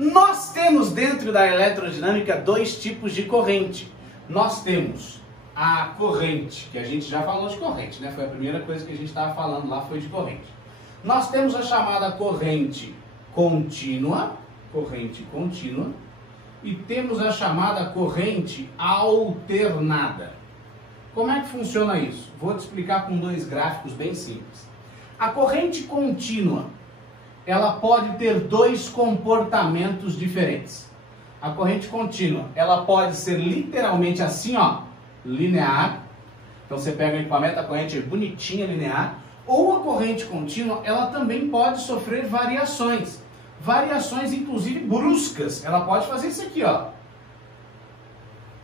Nós temos dentro da eletrodinâmica dois tipos de corrente. Nós temos a corrente, que a gente já falou de corrente, né? Foi a primeira coisa que a gente estava falando lá, foi de corrente. Nós temos a chamada corrente contínua, e temos a chamada corrente alternada. Como é que funciona isso? Vou te explicar com dois gráficos bem simples. A corrente contínua, ela pode ter dois comportamentos diferentes. A corrente contínua, ela pode ser literalmente assim, ó, linear. Então você pega o equipamento, a corrente é bonitinha, linear. Ou a corrente contínua, ela também pode sofrer variações. Variações, inclusive, bruscas. Ela pode fazer isso aqui, ó.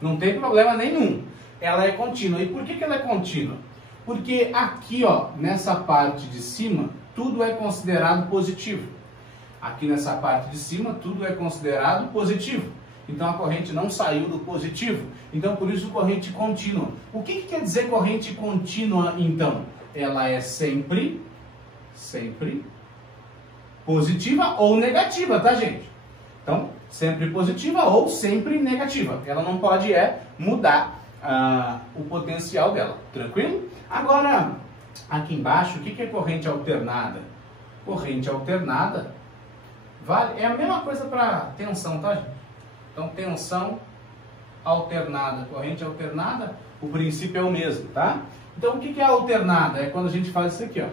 Não tem problema nenhum. Ela é contínua. E por que ela é contínua? Porque aqui, ó, nessa parte de cima, tudo é considerado positivo. Aqui nessa parte de cima, tudo é considerado positivo. Então a corrente não saiu do positivo. Então por isso corrente contínua. O que quer dizer corrente contínua então? Ela é sempre positiva ou negativa, tá, gente? Então, sempre positiva ou sempre negativa. Ela não pode mudar o potencial dela, tranquilo? Agora, aqui embaixo, o que é corrente alternada? Corrente alternada é a mesma coisa para tensão, tá, gente? Então, tensão alternada, corrente alternada, o princípio é o mesmo, tá? Então, o que é alternada? É quando a gente faz isso aqui, ó.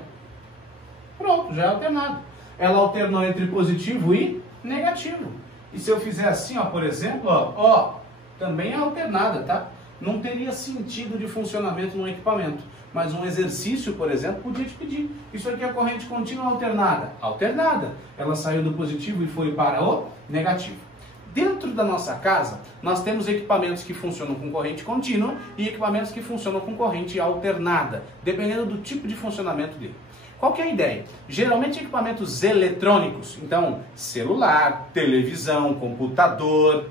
Pronto, já é alternado. Ela alternou entre positivo e negativo. E se eu fizer assim, ó, por exemplo, ó, também é alternada, tá? Não teria sentido de funcionamento no equipamento. Mas um exercício, por exemplo, podia te pedir. Isso aqui é a corrente contínua alternada. Alternada. Ela saiu do positivo e foi para o negativo. Dentro da nossa casa, nós temos equipamentos que funcionam com corrente contínua e equipamentos que funcionam com corrente alternada, dependendo do tipo de funcionamento dele. Qual que é a ideia? Geralmente equipamentos eletrônicos, então celular, televisão, computador,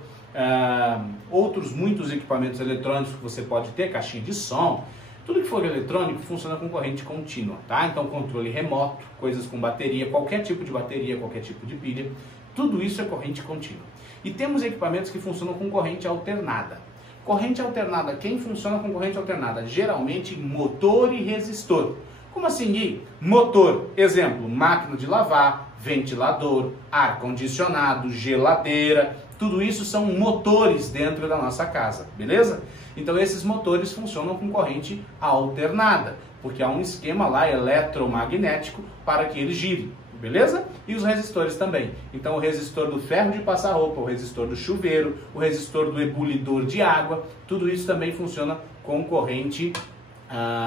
outros muitos equipamentos eletrônicos que você pode ter, caixinha de som, tudo que for eletrônico funciona com corrente contínua, tá? Então controle remoto, coisas com bateria, qualquer tipo de bateria, qualquer tipo de pilha, tudo isso é corrente contínua. E temos equipamentos que funcionam com corrente alternada. Corrente alternada, quem funciona com corrente alternada? Geralmente motor e resistor. Como assim, Gui? Motor, exemplo, máquina de lavar, ventilador, ar-condicionado, geladeira, tudo isso são motores dentro da nossa casa, beleza? Então esses motores funcionam com corrente alternada, porque há um esquema lá eletromagnético para que ele gire, beleza? E os resistores também. Então o resistor do ferro de passar roupa, o resistor do chuveiro, o resistor do ebulidor de água, tudo isso também funciona com corrente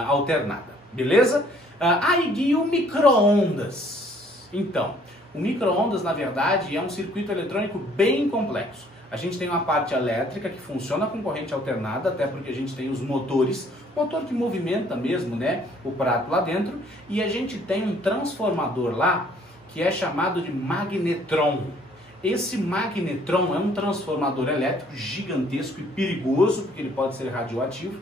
alternada. Beleza? Aí, Gui, o micro-ondas. Então, o micro-ondas, na verdade, é um circuito eletrônico bem complexo. A gente tem uma parte elétrica que funciona com corrente alternada, até porque a gente tem os motores, motor que movimenta mesmo, né, o prato lá dentro, e a gente tem um transformador lá que é chamado de magnetron. Esse magnetron é um transformador elétrico gigantesco e perigoso, porque ele pode ser radioativo,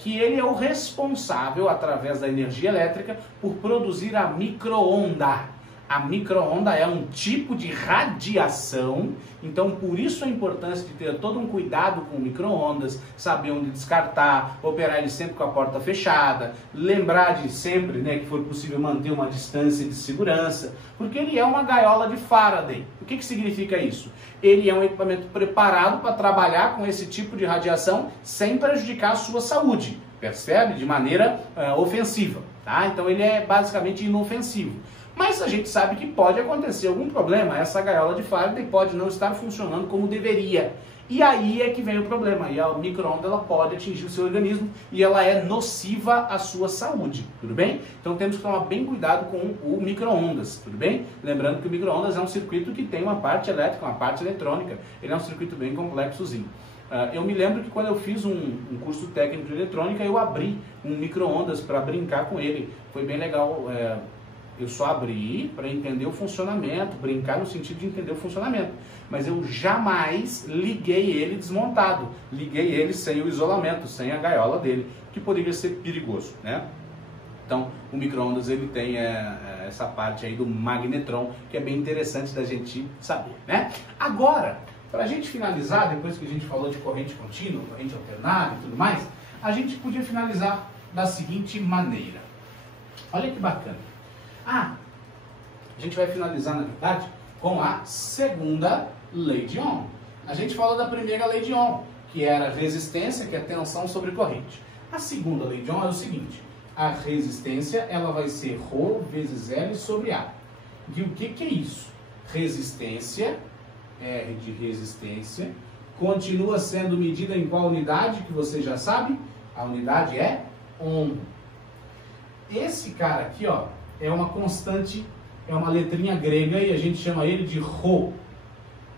que ele é o responsável, através da energia elétrica, por produzir a micro-onda. A micro-onda é um tipo de radiação, então por isso a importância de ter todo um cuidado com micro-ondas, saber onde descartar, operar ele sempre com a porta fechada, lembrar de sempre, né, que for possível manter uma distância de segurança, porque ele é uma gaiola de Faraday. O que significa isso? Ele é um equipamento preparado para trabalhar com esse tipo de radiação sem prejudicar a sua saúde, percebe? De maneira ofensiva, tá? Então ele é basicamente inofensivo. Mas a gente sabe que pode acontecer algum problema, essa gaiola de Faraday pode não estar funcionando como deveria. E aí é que vem o problema, e a micro-onda ela pode atingir o seu organismo e ela é nociva à sua saúde, tudo bem? Então temos que tomar bem cuidado com o micro-ondas, tudo bem? Lembrando que o micro-ondas é um circuito que tem uma parte elétrica, uma parte eletrônica, ele é um circuito bem complexozinho. Eu me lembro que quando eu fiz um curso técnico de eletrônica, eu abri um micro-ondas para brincar com ele, foi bem legal. Eu só abri para entender o funcionamento, brincar no sentido de entender o funcionamento. Mas eu jamais liguei ele desmontado. Liguei ele sem o isolamento, sem a gaiola dele, que poderia ser perigoso, né? Então, o micro-ondas ele tem essa parte aí do magnetron, que é bem interessante da gente saber, né? Agora, para a gente finalizar, depois que a gente falou de corrente contínua, corrente alternada e tudo mais, a gente podia finalizar da seguinte maneira. Olha que bacana. A gente vai finalizar, na verdade, com a segunda lei de Ohm. A gente falou da primeira lei de Ohm, que era a resistência, que é a tensão sobre corrente. A segunda lei de Ohm é o seguinte: a resistência ela vai ser ρ vezes L sobre A. E o que é isso? Resistência, R de resistência, continua sendo medida em qual unidade, que você já sabe? A unidade é Ohm. Esse cara aqui, ó, é uma constante, é uma letrinha grega e a gente chama ele de ρ.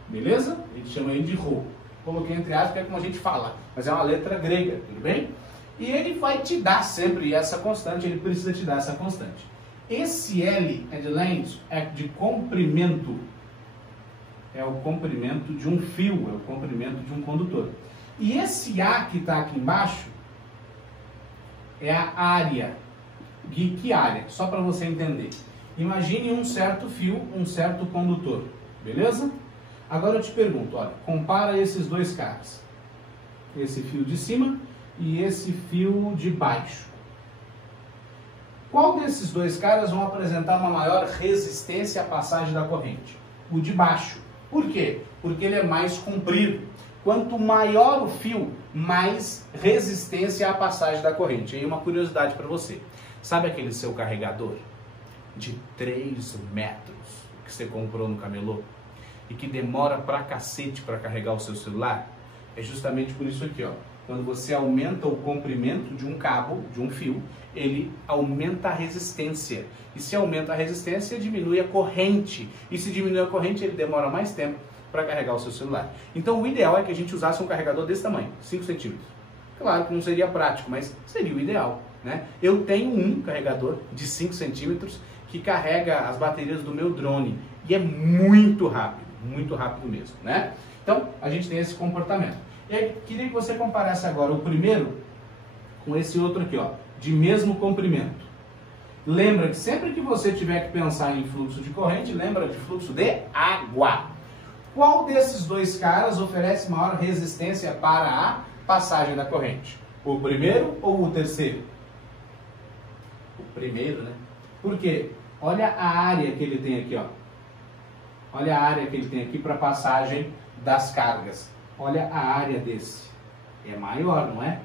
Beleza? A gente chama ele de ρ. Coloquei entre aspas, que é como a gente fala, mas é uma letra grega, tudo bem? E ele vai te dar sempre essa constante, ele precisa te dar essa constante. Esse L é de length, é de comprimento. É o comprimento de um fio, é o comprimento de um condutor. E esse A que está aqui embaixo é a área. Que área? Só para você entender. Imagine um certo fio, um certo condutor. Beleza? Agora eu te pergunto, olha, compara esses dois caras. Esse fio de cima e esse fio de baixo. Qual desses dois caras vão apresentar uma maior resistência à passagem da corrente? O de baixo. Por quê? Porque ele é mais comprido. Quanto maior o fio, mais resistência à passagem da corrente. E aí uma curiosidade para você. Sabe aquele seu carregador de 3 metros que você comprou no camelô e que demora pra cacete para carregar o seu celular? É justamente por isso aqui, ó. Quando você aumenta o comprimento de um cabo, de um fio, ele aumenta a resistência. E se aumenta a resistência, diminui a corrente. E se diminui a corrente, ele demora mais tempo para carregar o seu celular. Então o ideal é que a gente usasse um carregador desse tamanho, 5 centímetros. Claro que não seria prático, mas seria o ideal, né? Eu tenho um carregador de 5 centímetros que carrega as baterias do meu drone. E é muito rápido mesmo, né? Então, a gente tem esse comportamento. E aí, queria que você comparasse agora o primeiro com esse outro aqui, ó, de mesmo comprimento. Lembra que sempre que você tiver que pensar em fluxo de corrente, lembra de fluxo de água. Qual desses dois caras oferece maior resistência para a passagem da corrente? O primeiro ou o terceiro? O primeiro, né? Por quê? Olha a área que ele tem aqui, ó. Olha a área que ele tem aqui para passagem das cargas. Olha a área desse. É maior, não é?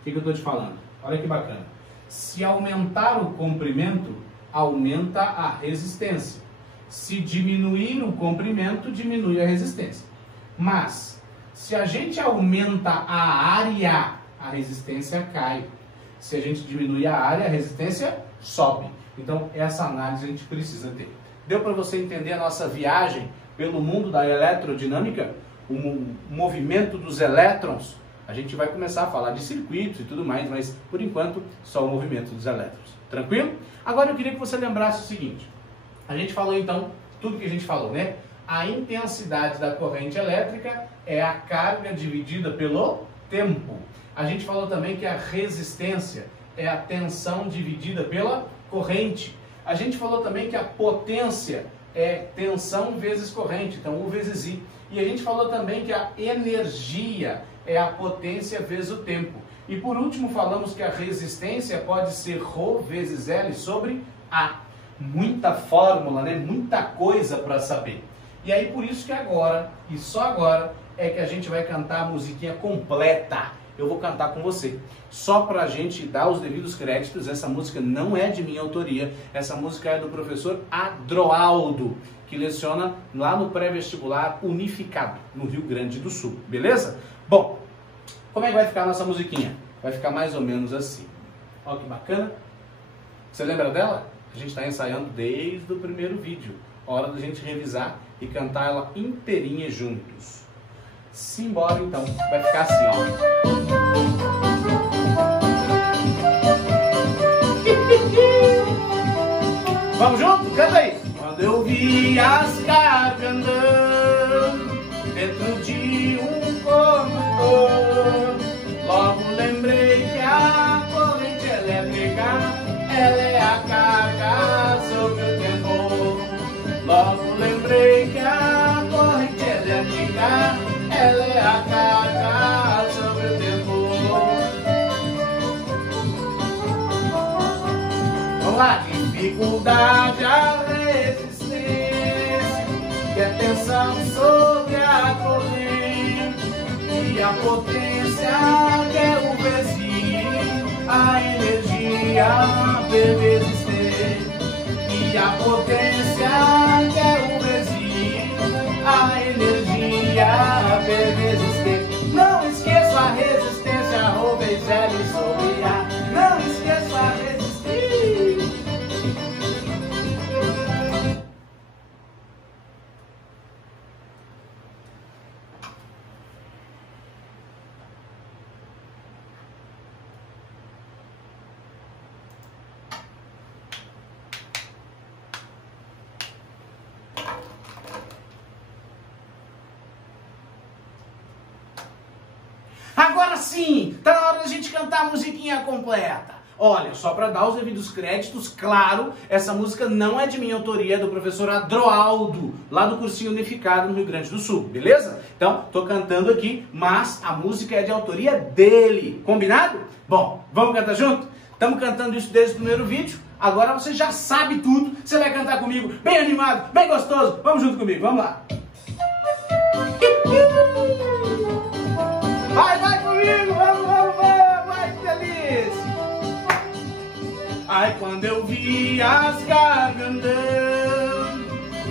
O que eu estou te falando? Olha que bacana. Se aumentar o comprimento, aumenta a resistência. Se diminuir o comprimento, diminui a resistência. Mas, se a gente aumenta a área, a resistência cai. Se a gente diminui a área, a resistência sobe. Então, essa análise a gente precisa ter. Deu para você entender a nossa viagem pelo mundo da eletrodinâmica? O movimento dos elétrons? A gente vai começar a falar de circuitos e tudo mais, mas por enquanto só o movimento dos elétrons. Tranquilo? Agora eu queria que você lembrasse o seguinte. A gente falou então, tudo que a gente falou, né? A intensidade da corrente elétrica é a carga dividida pelo tempo. A gente falou também que a resistência é a tensão dividida pela corrente. A gente falou também que a potência é tensão vezes corrente, então U vezes I. E a gente falou também que a energia é a potência vezes o tempo. E por último falamos que a resistência pode ser ρ vezes L sobre A. Muita fórmula, né? Muita coisa para saber. E aí por isso que agora, e só agora, é que a gente vai cantar a musiquinha completa. Eu vou cantar com você. Só para a gente dar os devidos créditos, essa música não é de minha autoria, essa música é do professor Adroaldo, que leciona lá no pré-vestibular unificado, no Rio Grande do Sul, beleza? Bom, como é que vai ficar a nossa musiquinha? Vai ficar mais ou menos assim. Olha que bacana. Você lembra dela? A gente está ensaiando desde o primeiro vídeo. Hora da gente revisar e cantar ela inteirinha juntos. Simbora então, vai ficar assim, ó. Vamos junto? Canta aí! Quando eu vi as cargas andando dentro de um condutor, logo lembrei que a corrente elétrica, ela é a carga ela é a carga sobre o tempo. Vamos lá, dificuldade, a resistência, que é tensão sobre a corrente, e a potência que é o vizinho, a energia persistente, e a potência que é o vizinho, a energia persistente. Não esqueça a resistência, roubei gel e sobre a. Não esqueça a resistência. Agora sim, tá na hora da gente cantar a musiquinha completa. Olha, só para dar os devidos créditos, claro, essa música não é de minha autoria, é do professor Adroaldo, lá do Cursinho Unificado no Rio Grande do Sul, beleza? Então, tô cantando aqui, mas a música é de autoria dele, combinado? Bom, vamos cantar junto? Estamos cantando isso desde o primeiro vídeo, agora você já sabe tudo, você vai cantar comigo, bem animado, bem gostoso, vamos junto comigo, vamos lá. Vai comigo, vamos, vai que delícia! Ai, quando eu vi as gargantas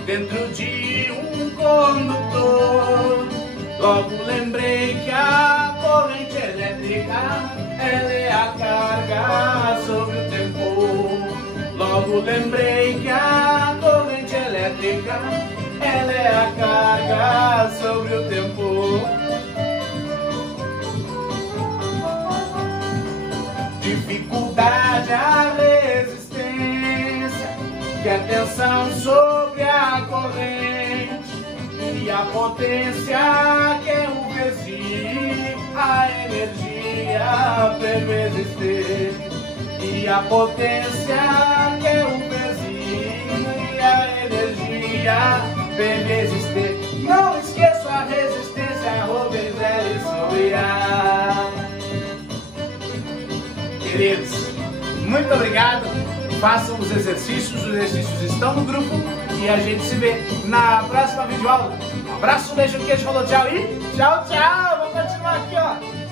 dentro de um condutor, logo lembrei que a corrente elétrica, ela é a carga sobre o tempo. Logo lembrei que a corrente elétrica, ela é a carga sobre o tempo. Dificuldade, a resistência, que é tensão sobre a corrente, e a potência que é o vizinho, a energia persistente, e a potência que é o vizinho, a energia persistente. Não esqueça a resistência, roubei zero sobre a. Queridos, muito obrigado, façam os exercícios estão no grupo e a gente se vê na próxima videoaula. Um abraço, um beijo, queijo, falou tchau e tchau, tchau, vamos continuar aqui, ó.